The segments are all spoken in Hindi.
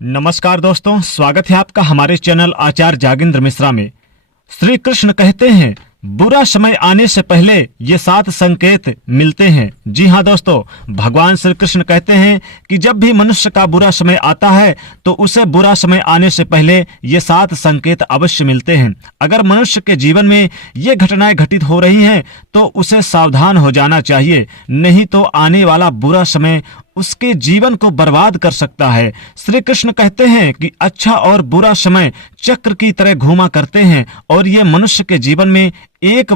नमस्कार दोस्तों, स्वागत है आपका हमारे चैनल आचार्य जागेंद्र मिश्रा में। श्री कृष्ण कहते हैं बुरा समय आने से पहले ये 7 संकेत मिलते हैं। जी हाँ दोस्तों, भगवान श्री कृष्ण कहते हैं कि जब भी मनुष्य का बुरा समय आता है तो उसे बुरा समय आने से पहले ये 7 संकेत अवश्य मिलते हैं। अगर मनुष्य के जीवन में ये घटनाएं घटित हो रही हैं तो उसे सावधान हो जाना चाहिए, नहीं तो आने वाला बुरा समय उसके जीवन को बर्बाद कर सकता है। श्री कृष्ण कहते हैं कि अच्छा और बुरा समय चक्र की तरह घूमा करते हैं और ये मनुष्य के जीवन में एक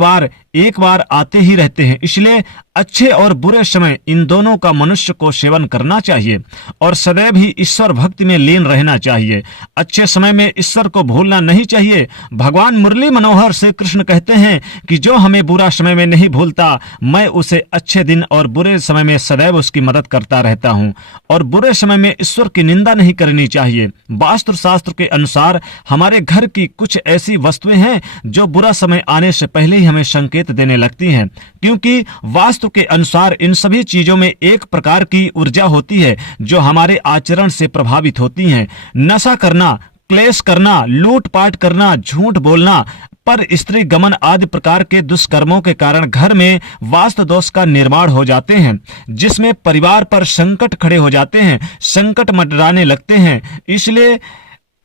बार आते ही रहते हैं। इसलिए अच्छे और बुरे समय इन दोनों का मनुष्य को सेवन करना चाहिए और सदैव ही ईश्वर भक्ति में लीन रहना चाहिए। अच्छे समय में ईश्वर को भूलना नहीं चाहिए। भगवान मुरली मनोहर से कृष्ण कहते हैं कि जो हमें बुरा समय में नहीं भूलता, मैं उसे अच्छे दिन और बुरे समय में सदैव उसकी मदद करता रहता हूँ। और बुरे समय में ईश्वर की निंदा नहीं करनी चाहिए। वास्तु शास्त्र के अनुसार हमारे घर की कुछ ऐसी वस्तुएं हैं जो बुरा समय आने से पहले ही हमें संकेत देने लगती हैं, क्योंकि वास्तु के अनुसार इन सभी चीजों में एक प्रकार की ऊर्जा होती है जो हमारे आचरण से प्रभावित होती हैं। नशा करना, क्लेश करना, लूटपाट करना, झूठ बोलना, पर स्त्री गमन आदि प्रकार के दुष्कर्मों के कारण घर में वास्तु दोष का निर्माण हो जाते हैं, जिसमें परिवार पर संकट खड़े हो जाते हैं, संकट मंडराने लगते हैं। इसलिए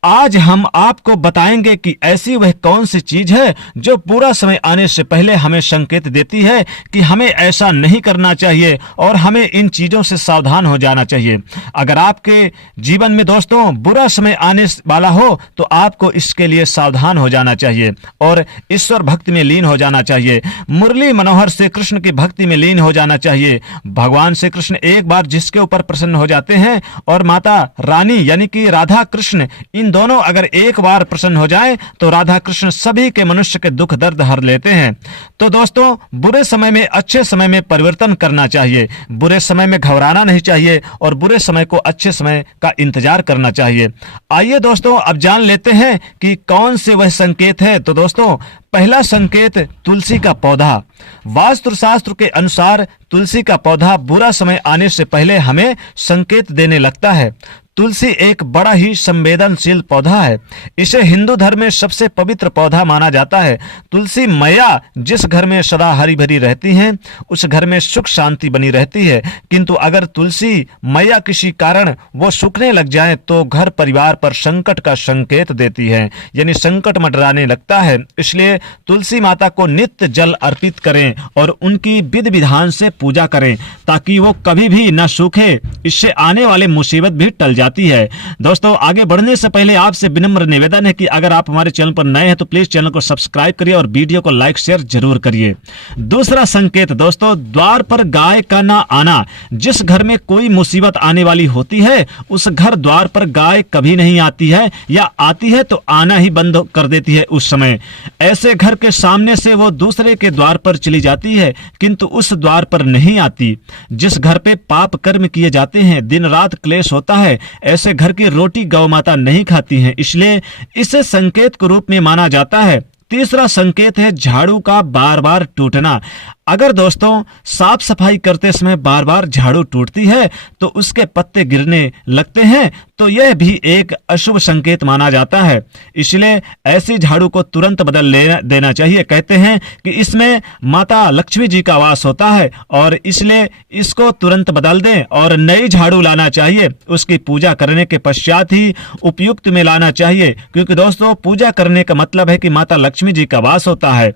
आज हम आपको बताएंगे कि ऐसी वह कौन सी चीज है जो बुरा समय आने से पहले हमें संकेत देती है कि हमें ऐसा नहीं करना चाहिए और हमें इन चीजों से सावधान हो जाना चाहिए। अगर आपके जीवन में दोस्तों बुरा समय आने वाला हो तो आपको इसके लिए सावधान हो जाना चाहिए और ईश्वर भक्ति में लीन हो जाना चाहिए। मुरली मनोहर से कृष्ण की भक्ति में लीन हो जाना चाहिए। भगवान से कृष्ण एक बार जिसके ऊपर प्रसन्न हो जाते हैं और माता रानी यानी कि राधा कृष्ण इन दोनों अगर एक बार प्रसन्न हो जाएं तो राधा कृष्ण सभी के मनुष्य के दुख दर्द हर लेते हैं। तो दोस्तों, बुरे समय में अच्छे समय में परिवर्तन करना चाहिए, बुरे समय में घबराना नहीं चाहिए और बुरे समय को अच्छे समय का इंतजार करना चाहिए। आइए दोस्तों, अब जान लेते हैं कि कौन से वह संकेत है। तो दोस्तों, पहला संकेत तुलसी का पौधा। वास्तु शास्त्र के अनुसार तुलसी का पौधा बुरा समय आने से पहले हमें संकेत देने लगता है। तुलसी एक बड़ा ही संवेदनशील पौधा है। इसे हिंदू धर्म में सबसे पवित्र पौधा माना जाता है। तुलसी मैया जिस घर में सदा हरी भरी रहती हैं, उस घर में सुख शांति बनी रहती है। किंतु अगर तुलसी मैया किसी कारण वो सूखने लग जाए तो घर परिवार पर संकट का संकेत देती है, यानी संकट मंडराने लगता है। इसलिए तुलसी माता को नित्य जल अर्पित करें और उनकी विधि विधान से पूजा करें ताकि वो कभी भी न सूखे। इससे आने वाले मुसीबत भी टल जाती है। दोस्तों, आगे बढ़ने से पहले आपसे विनम्र निवेदन है कि अगर आप हमारे चैनल पर नए हैं तो प्लीज चैनल को सब्सक्राइब करिए और वीडियो को लाइक शेयर जरूर करिए। दूसरा संकेत दोस्तों, द्वार पर गाय का ना आना। जिस घर में कोई मुसीबत आने वाली होती है उस घर द्वार पर गाय कभी नहीं आती है, या आती है तो आना ही बंद कर देती है। उस समय ऐसे घर के सामने से वो दूसरे के द्वार पर चली जाती है किंतु उस द्वार पर नहीं आती। जिस घर पे पाप कर्म किए जाते हैं, दिन रात क्लेश होता है, ऐसे घर की रोटी गौ माता नहीं खाती हैं, इसलिए इसे संकेत के रूप में माना जाता है। तीसरा संकेत है झाड़ू का बार बार टूटना। अगर दोस्तों साफ सफाई करते समय बार बार झाड़ू टूटती है तो उसके पत्ते गिरने लगते हैं, तो यह भी एक अशुभ संकेत माना जाता है। इसलिए ऐसी झाड़ू को तुरंत बदल देना चाहिए। कहते हैं कि इसमें माता लक्ष्मी जी का वास होता है और इसलिए इसको तुरंत बदल दें और नई झाड़ू लाना चाहिए। उसकी पूजा करने के पश्चात ही उपयुक्त में लाना चाहिए, क्योंकि दोस्तों पूजा करने का मतलब है कि माता लक्ष्मी जी का वास होता है।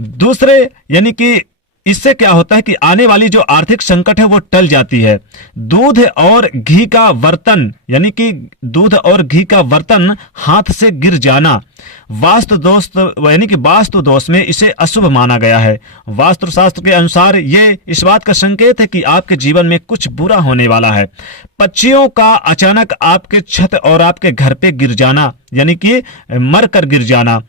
दूसरे यानी कि इससे क्या होता है कि आने वाली जो आर्थिक संकट है वो टल जाती है। दूध और घी का बर्तन यानी कि दूध और घी का बर्तन हाथ से गिर जाना, वास्तु दोष यानी कि वास्तु दोष में इसे अशुभ माना गया है। वास्तु शास्त्र के अनुसार ये इस बात का संकेत है कि आपके जीवन में कुछ बुरा होने वाला है। पक्षियों का अचानक आपके छत और आपके घर पे गिर जाना यानी कि मर कर गिर जाना,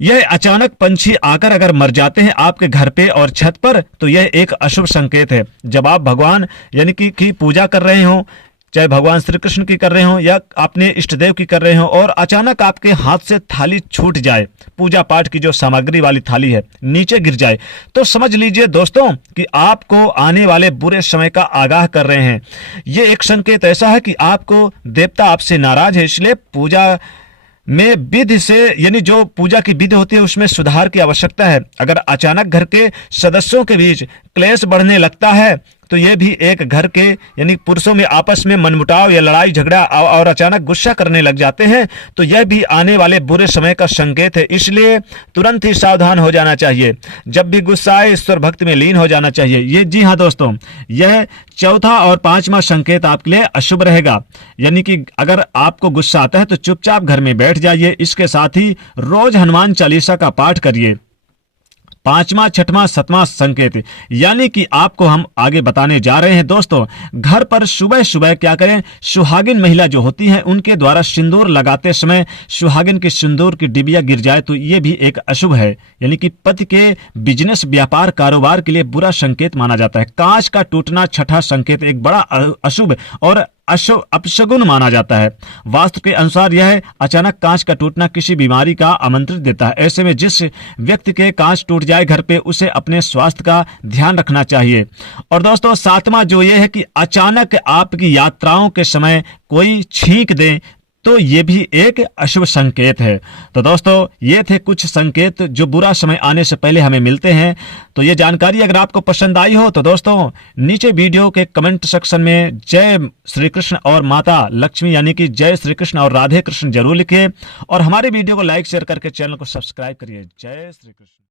यह अचानक पंछी आकर अगर मर जाते हैं आपके घर पे और छत पर तो यह एक अशुभ संकेत है। जब आप भगवान यानी कि पूजा कर रहे हो चाहे भगवान श्री कृष्ण की कर रहे हो या अपने इष्ट देव की कर रहे हो, और अचानक आपके हाथ से थाली छूट जाए, पूजा पाठ की जो सामग्री वाली थाली है नीचे गिर जाए, तो समझ लीजिए दोस्तों कि आपको आने वाले बुरे समय का आगाह कर रहे हैं। ये एक संकेत ऐसा है कि आपको देवता आपसे नाराज है, इसलिए पूजा में विधि से, यानी जो पूजा की विधि होती है उसमें सुधार की आवश्यकता है। अगर अचानक घर के सदस्यों के बीच क्लेश बढ़ने लगता है तो यह भी एक घर के, यानी पुरुषों में आपस में मनमुटाव या लड़ाई झगड़ा और अचानक गुस्सा करने लग जाते हैं, तो यह भी आने वाले बुरे समय का संकेत है। इसलिए तुरंत ही सावधान हो जाना चाहिए। जब भी गुस्सा आए ईश्वर भक्ति में लीन हो जाना चाहिए। ये जी हाँ दोस्तों, यह चौथा और पांचवा संकेत आपके लिए अशुभ रहेगा। यानी कि अगर आपको गुस्सा आता है तो चुपचाप घर में बैठ जाइए। इसके साथ ही रोज हनुमान चालीसा का पाठ करिए। पांचवा, छठवां, सातवां संकेत, यानी कि आपको हम आगे बताने जा रहे हैं दोस्तों। घर पर सुबह सुबह क्या करें, सुहागिन महिला जो होती हैं उनके द्वारा सिंदूर लगाते समय सुहागिन के सिंदूर की डिबिया गिर जाए तो ये भी एक अशुभ है। यानी कि पति के बिजनेस, व्यापार, कारोबार के लिए बुरा संकेत माना जाता है। कांच का टूटना छठा संकेत एक बड़ा अशुभ और अपशगुन माना जाता है। वास्तु के अनुसार यह अचानक कांच का टूटना किसी बीमारी का आमंत्रित देता है। ऐसे में जिस व्यक्ति के कांच टूट जाए घर पे, उसे अपने स्वास्थ्य का ध्यान रखना चाहिए। और दोस्तों सातवां जो ये है कि अचानक आपकी यात्राओं के समय कोई छींक दे तो ये भी एक अशुभ संकेत है। तो दोस्तों ये थे कुछ संकेत जो बुरा समय आने से पहले हमें मिलते हैं। तो ये जानकारी अगर आपको पसंद आई हो तो दोस्तों नीचे वीडियो के कमेंट सेक्शन में जय श्री कृष्ण और माता लक्ष्मी, यानी कि जय श्री कृष्ण और राधे कृष्ण जरूर लिखिए, और हमारे वीडियो को लाइक शेयर करके चैनल को सब्सक्राइब करिए। जय श्री कृष्ण।